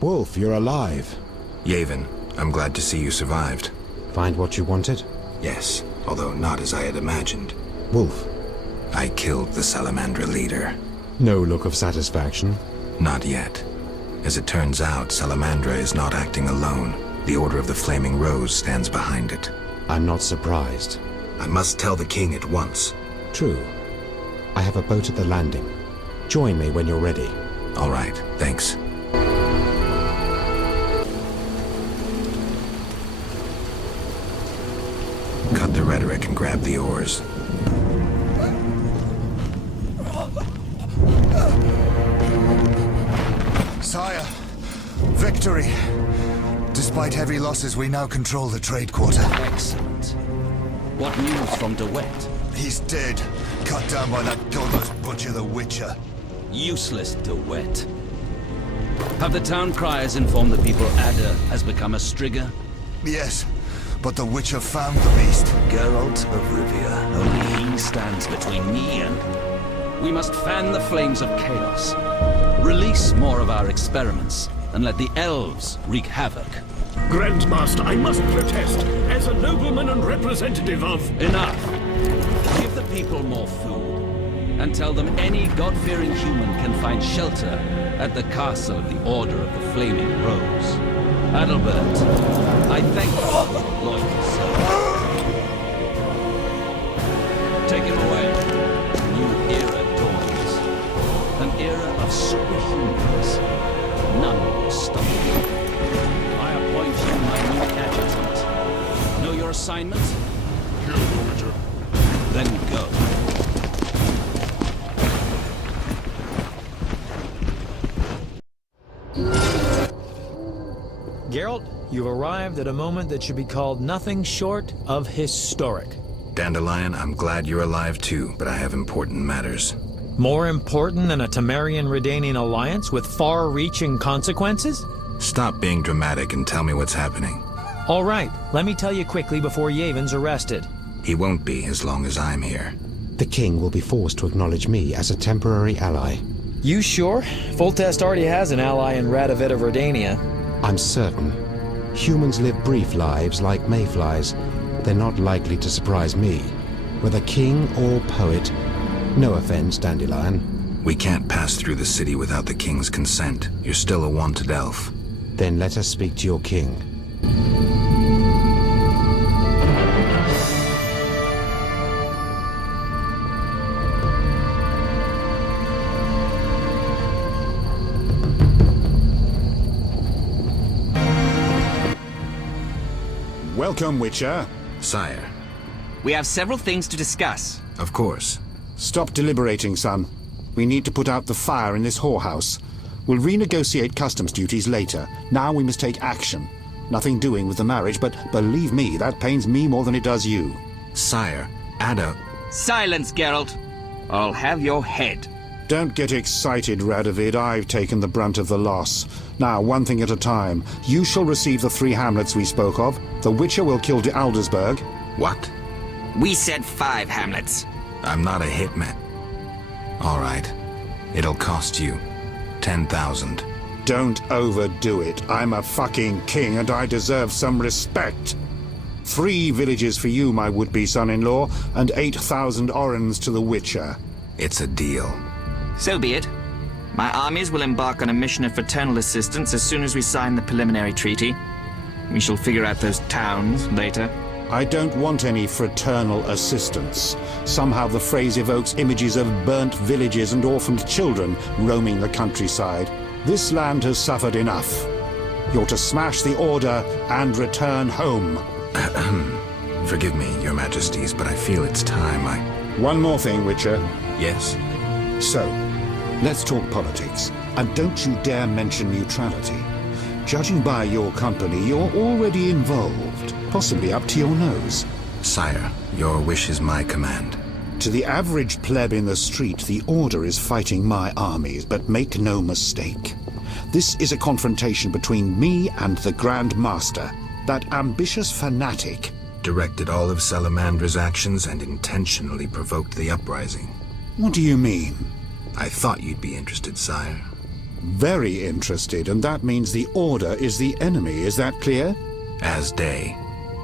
Wolf, you're alive. Yavin, I'm glad to see you survived. Find what you wanted? Yes, although not as I had imagined. Wolf. I killed the Salamandra leader. No look of satisfaction? Not yet. As it turns out, Salamandra is not acting alone. The Order of the Flaming Rose stands behind it. I'm not surprised. I must tell the king at once. True. I have a boat at the landing. Join me when you're ready. All right, thanks. Cut the rhetoric and grab the oars. Sire, victory! Despite heavy losses, we now control the trade quarter. Excellent. What news from De Wet? He's dead, cut down by that godless butcher, the Witcher. Useless De Wet. Have the town criers informed the people Ada has become a Strigger? Yes, but the Witcher found the beast. Geralt of Rívia. Only he stands between me and... We must fan the flames of chaos. Release more of our experiments, and let the elves wreak havoc. Grandmaster, I must protest. As a nobleman and representative of... Enough! Give the people more food, and tell them any God-fearing human can find shelter at the castle of the Order of the Flaming Rose. Adalbert, I thank you for your loyal service. Take him away. A new era dawns. An era of superhumans. None will stop you. I appoint you my new adjutant. Know your assignment? Here, Witcher. Then go. Geralt, you've arrived at a moment that should be called nothing short of historic. Dandelion, I'm glad you're alive too, but I have important matters. More important than a Temerian-Redanian alliance with far-reaching consequences? Stop being dramatic and tell me what's happening. All right, let me tell you quickly before Yavin's arrested. He won't be as long as I'm here. The king will be forced to acknowledge me as a temporary ally. You sure? Foltest already has an ally in Radovid of Redania. I'm certain. Humans live brief lives like mayflies. They're not likely to surprise me. Whether king or poet. No offense, Dandelion. We can't pass through the city without the king's consent. You're still a wanted elf. Then let us speak to your king. Welcome, Witcher. Sire. We have several things to discuss. Of course. Stop deliberating, son. We need to put out the fire in this whorehouse. We'll renegotiate customs duties later. Now we must take action. Nothing doing with the marriage, but believe me, that pains me more than it does you. Sire, Ada... Silence, Geralt. I'll have your head. Don't get excited, Radovid. I've taken the brunt of the loss. Now, one thing at a time. You shall receive the 3 hamlets we spoke of. The Witcher will kill de Aldersberg. What? We said 5 hamlets. I'm not a hitman. All right. It'll cost you 10,000. Don't overdo it. I'm a fucking king and I deserve some respect. 3 villages for you, my would-be son-in-law, and 8,000 orens to the Witcher. It's a deal. So be it. My armies will embark on a mission of fraternal assistance as soon as we sign the preliminary treaty. We shall figure out those towns later. I don't want any fraternal assistance. Somehow the phrase evokes images of burnt villages and orphaned children roaming the countryside. This land has suffered enough. You're to smash the Order and return home. Forgive me, your majesties, but I feel it's time One more thing, Witcher. Yes? So, let's talk politics. And don't you dare mention neutrality. Judging by your company, you're already involved. Possibly up to your nose. Sire, your wish is my command. To the average pleb in the street, the Order is fighting my armies, but make no mistake. This is a confrontation between me and the Grand Master, that ambitious fanatic. Directed all of Salamandra's actions and intentionally provoked the uprising. What do you mean? I thought you'd be interested, sire. Very interested, and that means the Order is the enemy. Is that clear? As day.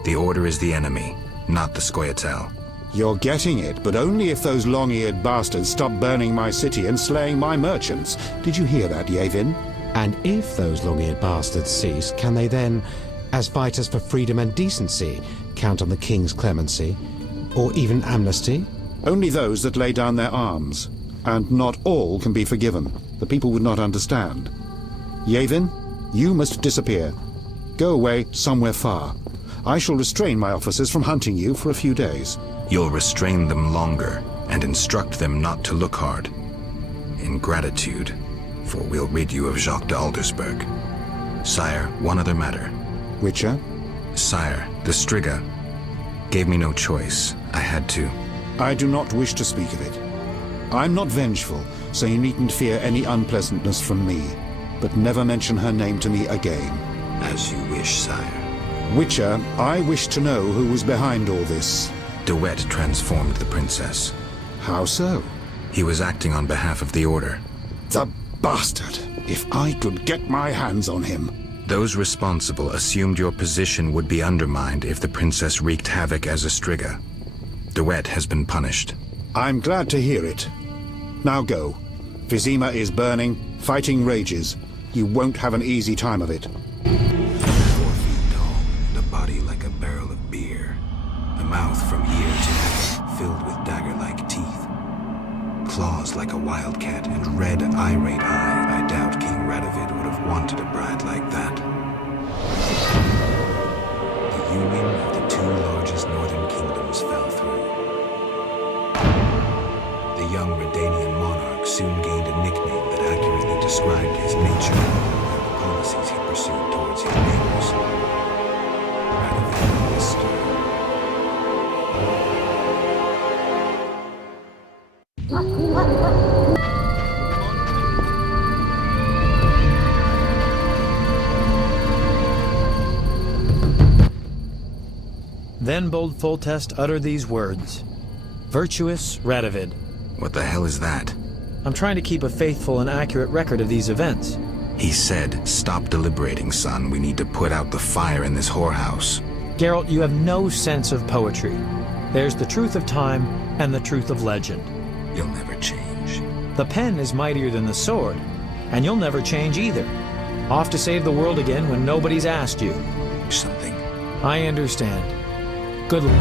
The Order is the enemy, not the Scoia'tael. You're getting it, but only if those long-eared bastards stop burning my city and slaying my merchants. Did you hear that, Yevin? And if those long-eared bastards cease, can they then, as fighters for freedom and decency, count on the king's clemency? Or even amnesty? Only those that lay down their arms. And not all can be forgiven. The people would not understand. Yevin, you must disappear. Go away somewhere far. I shall restrain my officers from hunting you for a few days. You'll restrain them longer and instruct them not to look hard. In gratitude, for we'll rid you of Jacques de Aldersberg. Sire, one other matter. Witcher? Sire, the Striga gave me no choice. I had to. I do not wish to speak of it. I'm not vengeful, so you needn't fear any unpleasantness from me. But never mention her name to me again. As you wish, sire. Witcher, I wish to know who was behind all this. De Wet transformed the princess. How so? He was acting on behalf of the Order. The bastard! If I could get my hands on him. Those responsible assumed your position would be undermined if the princess wreaked havoc as a Striga. De Wet has been punished. I'm glad to hear it. Now go. Vizima is burning, fighting rages. You won't have an easy time of it. 4 feet tall, and a body like a barrel of beer. A mouth from ear to neck, filled with dagger-like teeth. Claws like a wildcat, and red, irate eye. I doubt King Radovid would have wanted a bride like that. The union of the 2 largest northern kingdoms fell through. The young Redanian monarch soon gained a nickname that accurately described his nature and the policies he pursued towards his neighbors. Radovid was stern. Then bold Foltest uttered these words. Virtuous Radovid. What the hell is that? I'm trying to keep a faithful and accurate record of these events. He said, "Stop deliberating, son. We need to put out the fire in this whorehouse." Geralt, you have no sense of poetry. There's the truth of time and the truth of legend. You'll never change. The pen is mightier than the sword, and you'll never change either. Off to save the world again when nobody's asked you. Something. I understand. Good luck.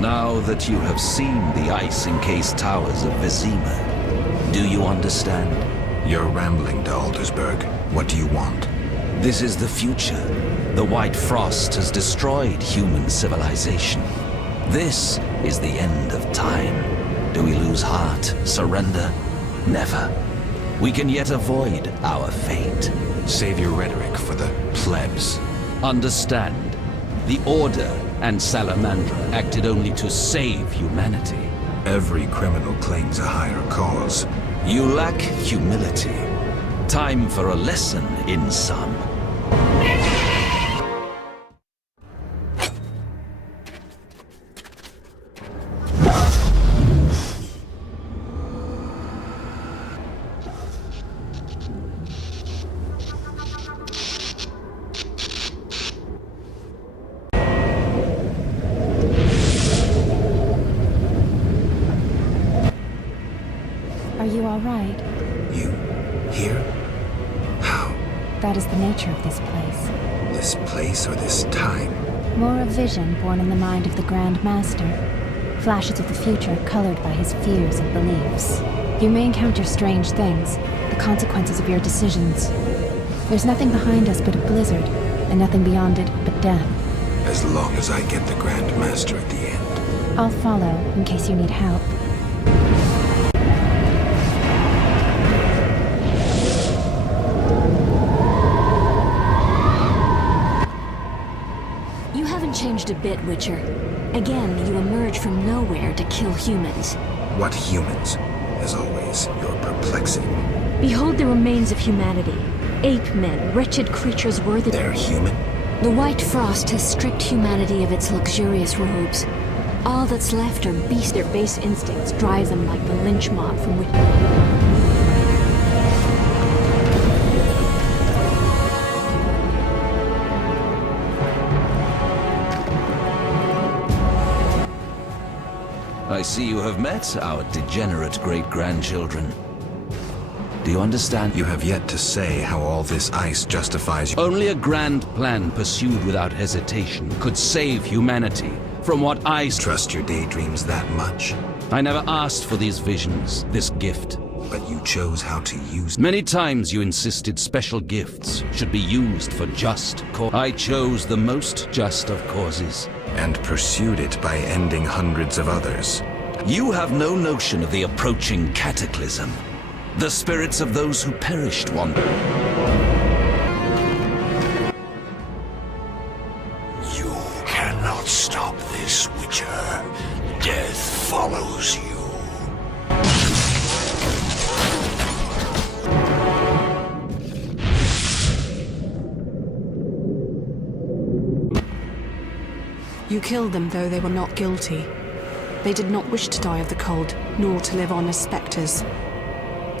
Now that you have seen the ice-encased towers of Vizima, do you understand? You're rambling, de Aldersberg. What do you want? This is the future. The White Frost has destroyed human civilization. This is the end of time. Do we lose heart, surrender? Never. We can yet avoid our fate. Save your rhetoric for the plebs. Understand, the Order and Salamandra acted only to save humanity. Every criminal claims a higher cause. You lack humility. Time for a lesson in some. Are you all right? You? Here? How? That is the nature of this place. This place or this time? More a vision born in the mind of the Grand Master. Flashes of the future colored by his fears and beliefs. You may encounter strange things, the consequences of your decisions. There's nothing behind us but a blizzard, and nothing beyond it but death. As long as I get the Grand Master at the end. I'll follow in case you need help. haven't changed a bit, Witcher. Again, you emerge from nowhere to kill humans. What humans? As always, you're perplexing. Behold the remains of humanity. Ape men, wretched creatures worthy... They're human? The white frost has stripped humanity of its luxurious robes. All that's left are beasts. Their base instincts drive them like the lynch mob from which... I see you have met our degenerate great-grandchildren. Do you understand? You have yet to say how all this ice justifies... Only a grand plan pursued without hesitation could save humanity from what I... Trust your daydreams that much? I never asked for these visions, this gift. But you chose how to use... Many times you insisted special gifts should be used for just cause. I chose the most just of causes. And pursued it by ending hundreds of others. You have no notion of the approaching cataclysm. The spirits of those who perished wander. You cannot stop this, Witcher. Death follows you. You killed them, though they were not guilty. They did not wish to die of the cold, nor to live on as specters.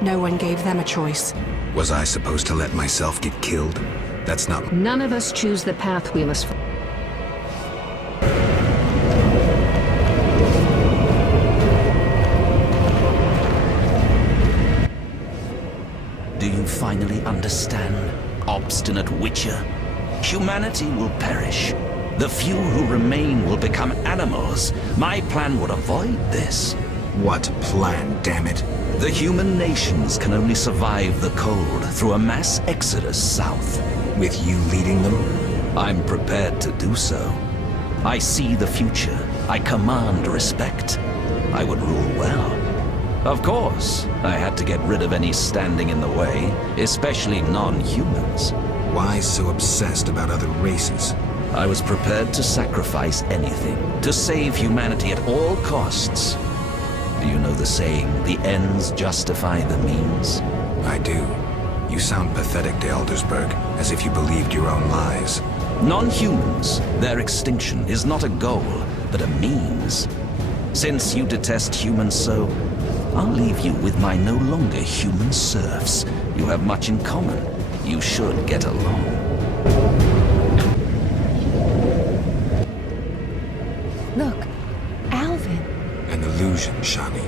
No one gave them a choice. Was I supposed to let myself get killed? That's not... None of us choose the path we must follow. Do you finally understand, obstinate Witcher? Humanity will perish. The few who remain will become animals. My plan would avoid this. What plan, damn it? The human nations can only survive the cold through a mass exodus south. With you leading them? I'm prepared to do so. I see the future. I command respect. I would rule well. Of course, I had to get rid of any standing in the way, especially non-humans. Why so obsessed about other races? I was prepared to sacrifice anything, to save humanity at all costs. Do you know the saying, the ends justify the means? I do. You sound pathetic to Eldersburg, as if you believed your own lies. Non-humans, their extinction is not a goal, but a means. Since you detest humans so, I'll leave you with my no longer human serfs. You have much in common. You should get along. Look, Alvin. An illusion, Shani.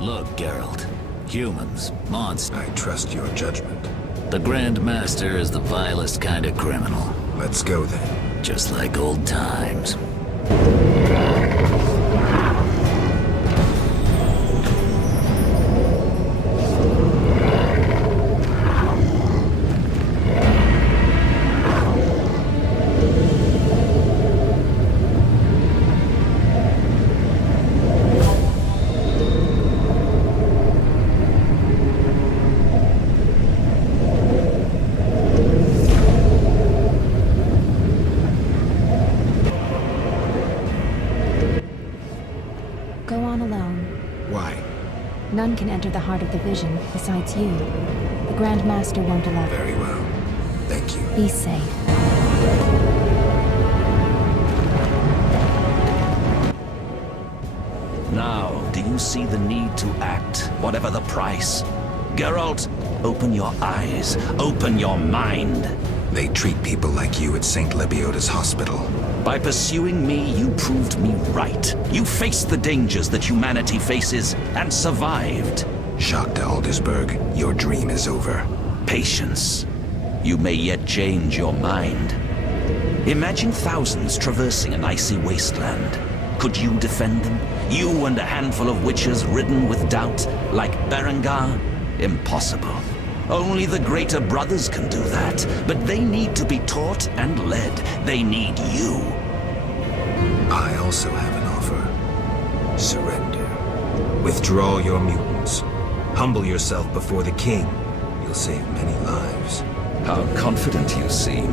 Look, Geralt. Humans, monsters. I trust your judgment. The Grand Master is the vilest kind of criminal. Let's go then. Just like old times. None can enter the heart of the vision besides you. The Grand Master won't allow... Very well. Thank you. Be safe. Now, do you see the need to act, whatever the price? Geralt, open your eyes, open your mind. They treat people like you at St. Lebioda's hospital. By pursuing me, you proved me right. You faced the dangers that humanity faces, and survived. Shock to Aldersburg, your dream is over. Patience. You may yet change your mind. Imagine thousands traversing an icy wasteland. Could you defend them? You and a handful of witches ridden with doubt, like Berengar? Impossible. Only the greater brothers can do that, but they need to be taught and led. They need you. I also have an offer. Surrender. Withdraw your mutants. Humble yourself before the king. You'll save many lives. How confident you seem.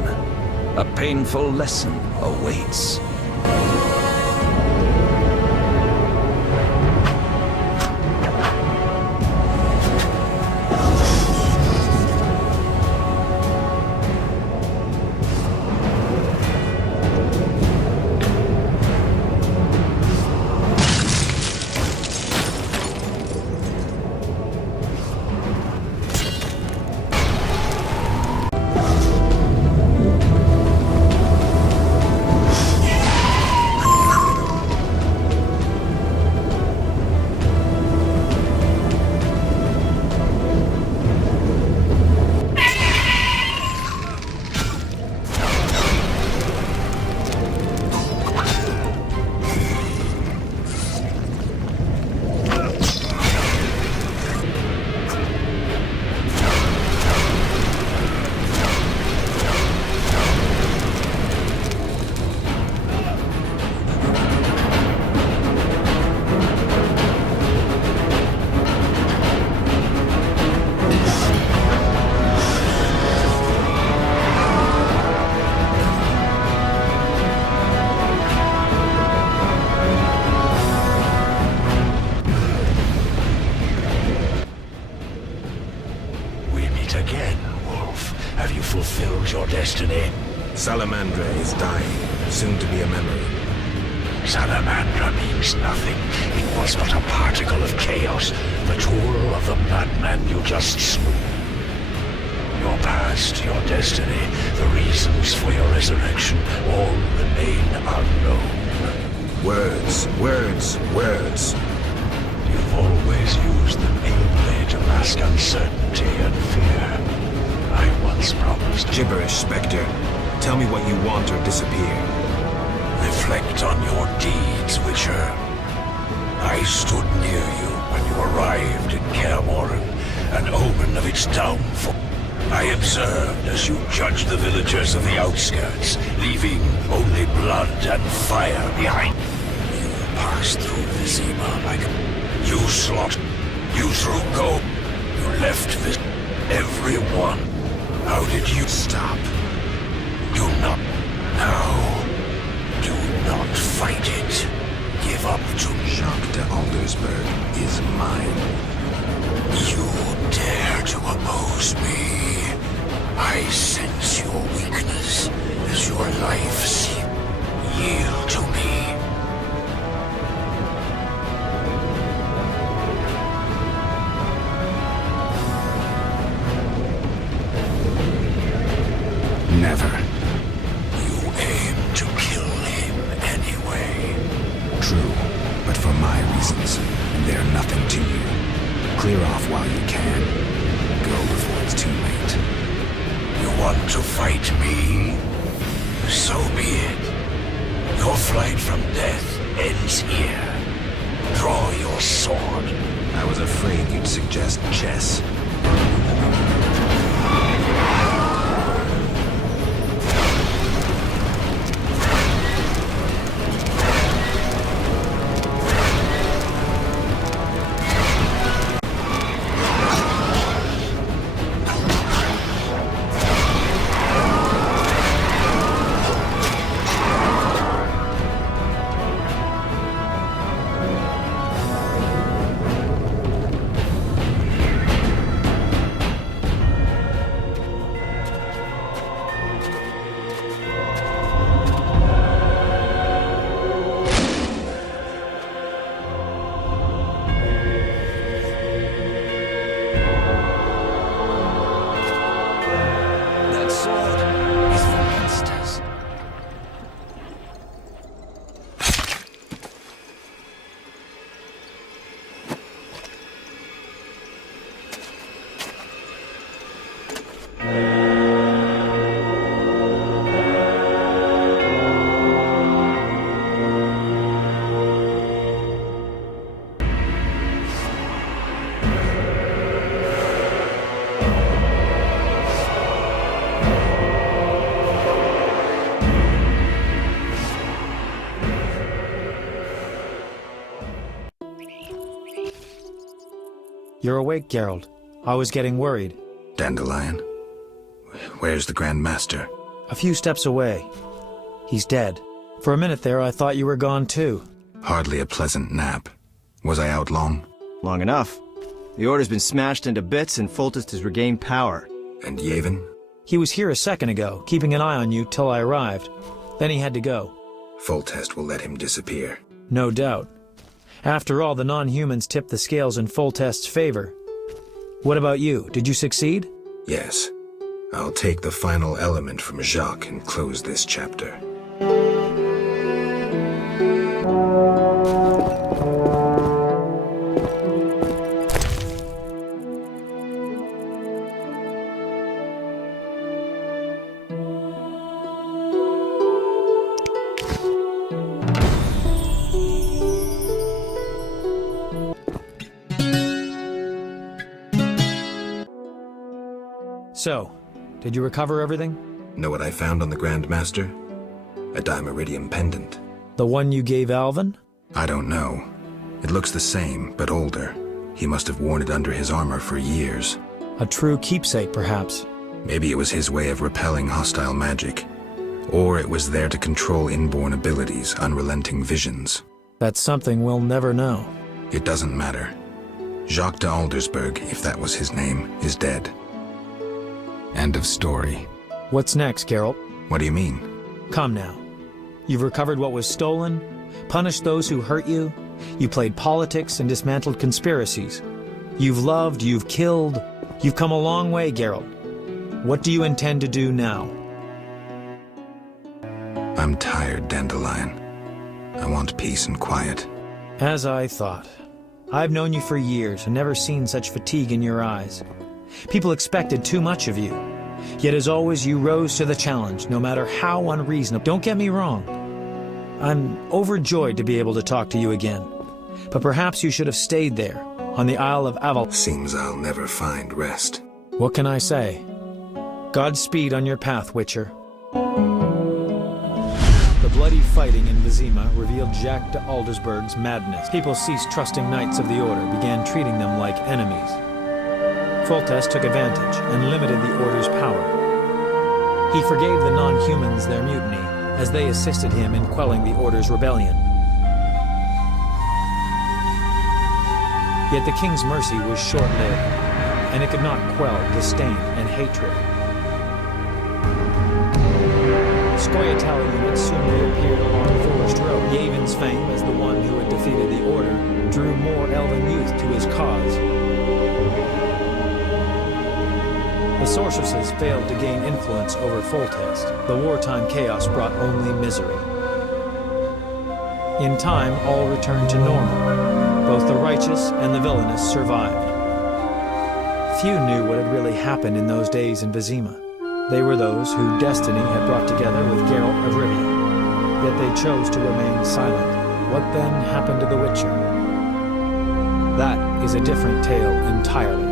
A painful lesson awaits. Salamandra is dying, soon to be a memory. Salamandra means nothing. It was but a particle of chaos, the tool of the madman you just slew. Your past, your destiny, the reasons for your resurrection, all remain unknown. Words, words, words. You've always used them ably to mask uncertainty and fear. I once promised... Gibberish, Spectre. Tell me what you want or disappear. Reflect on your deeds, Witcher. I stood near you when you arrived in Kaer Morhen, an omen of its downfall. I observed as you judged the villagers of the outskirts, leaving only blood and fire behind. You passed through Vizima like you slaughtered. You threw gold. You left everyone. How did you stop? Do not now. Do not fight it. Give up to me. Jacques de Aldersberg is mine. You dare to oppose me? I sense your weakness as your life seems. Yield to me. Never. You aim to kill him anyway. True, but for my reasons, and they're nothing to you. Clear off while you can. Go before it's too late. You want to fight me? So be it. Your flight from death ends here. Draw your sword. I was afraid you'd suggest chess. You're awake, Geralt. I was getting worried. Dandelion? Where's the Grand Master? A few steps away. He's dead. For a minute there, I thought you were gone too. Hardly a pleasant nap. Was I out long? Long enough. The Order's been smashed into bits and Foltest has regained power. And Yavin? He was here a second ago, keeping an eye on you till I arrived. Then he had to go. Foltest will let him disappear. No doubt. After all, the non-humans tipped the scales in Foltest's favor. What about you? Did you succeed? Yes. I'll take the final element from Jacques and close this chapter. So, did you recover everything? Know what I found on the Grand Master? A dimeritium pendant. The one you gave Alvin? I don't know. It looks the same, but older. He must have worn it under his armor for years. A true keepsake, perhaps. Maybe it was his way of repelling hostile magic. Or it was there to control inborn abilities, unrelenting visions. That's something we'll never know. It doesn't matter. Jacques de Aldersberg, if that was his name, is dead. End of story. What's next, Geralt? What do you mean? Come now. You've recovered what was stolen, punished those who hurt you, you played politics and dismantled conspiracies. You've loved, you've killed, you've come a long way, Geralt. What do you intend to do now? I'm tired, Dandelion. I want peace and quiet. As I thought. I've known you for years and never seen such fatigue in your eyes. People expected too much of you. Yet as always, you rose to the challenge, no matter how unreasonable. Don't get me wrong. I'm overjoyed to be able to talk to you again. But perhaps you should have stayed there, on the Isle of Aval. Seems I'll never find rest. What can I say? Godspeed on your path, Witcher. The bloody fighting in Vizima revealed Jacques de Aldersberg's madness. People ceased trusting Knights of the Order, began treating them like enemies. Foltest took advantage and limited the Order's power. He forgave the non-humans their mutiny, as they assisted him in quelling the Order's rebellion. Yet the King's mercy was short-lived, and it could not quell disdain and hatred. Scoia'tael units soon reappeared along the Forest Road. Yavin's fame as the one who had defeated the Order drew more elven youth to his cause. The sorceresses failed to gain influence over Foltest. The wartime chaos brought only misery. In time, all returned to normal. Both the righteous and the villainous survived. Few knew what had really happened in those days in Vizima. They were those who destiny had brought together with Geralt of Rívia. Yet they chose to remain silent. What then happened to the Witcher? That is a different tale entirely.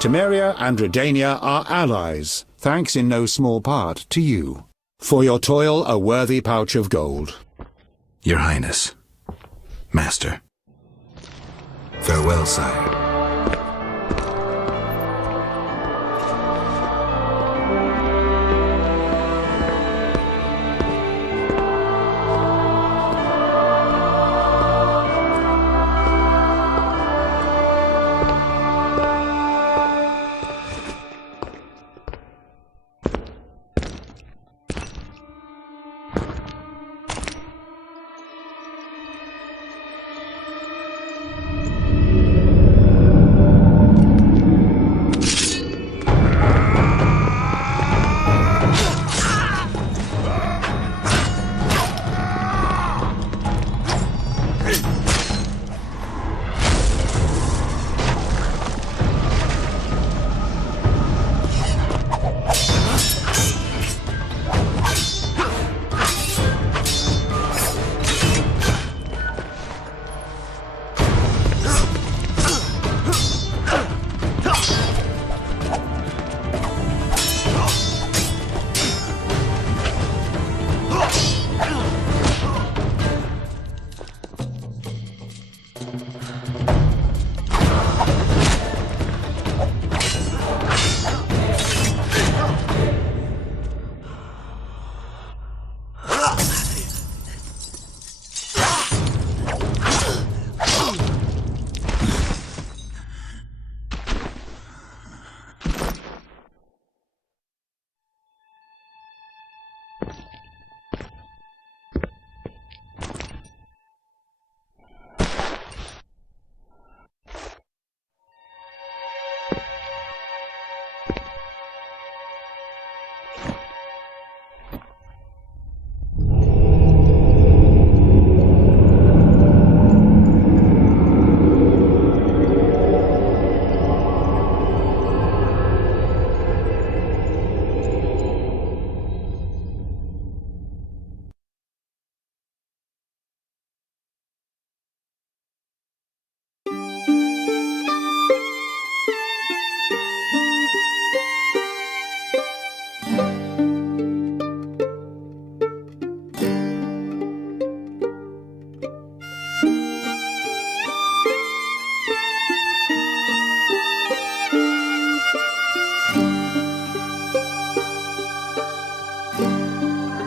Temeria and Redania are allies, thanks in no small part to you. For your toil, a worthy pouch of gold. Your Highness. Master. Farewell, sire.